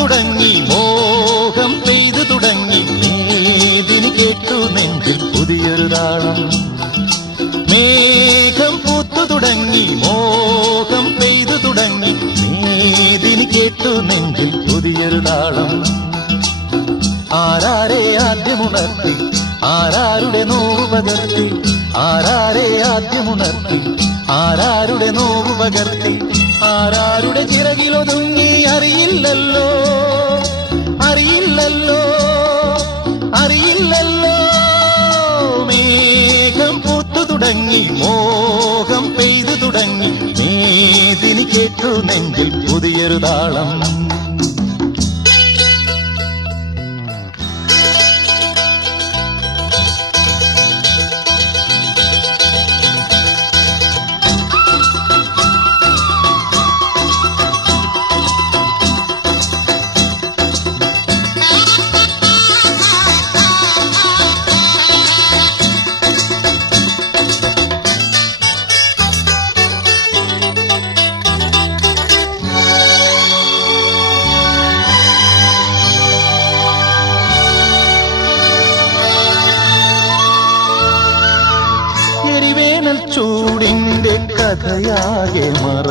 തുടങ്ങി മോഹം പെയ്തു തുടങ്ങി മേദിനി കേട്ടു നെഞ്ചിൽ പുതിയൊരു താളം. മേഘം പൂത്തു തുടങ്ങി മോഹം പെയ്തു തുടങ്ങി മേദിനി കേട്ടു നെഞ്ചിൽ പുതിയൊരു താളം. ആരാരെ ആദ്യമുണർത്തി ആരാരുടെ നോവ് പകർത്തി, ആരാരെ ആദ്യമുണർത്തി ആരാരുടെ നോവ് പകർത്തി, ആരാരുടെ ചിറകിലൊതുങ്ങി അറിയില്ലല്ലോ അറിയില്ലല്ലോ അറിയില്ലല്ലോ. മേഘം പൂത്തു തുടങ്ങി മോഹം പെയ്തു തുടങ്ങി മേദിനി കേട്ടു നെഞ്ചിൽ പുതിയൊരു താളം. ചൂടിന്റെ കഥയാകെ മറ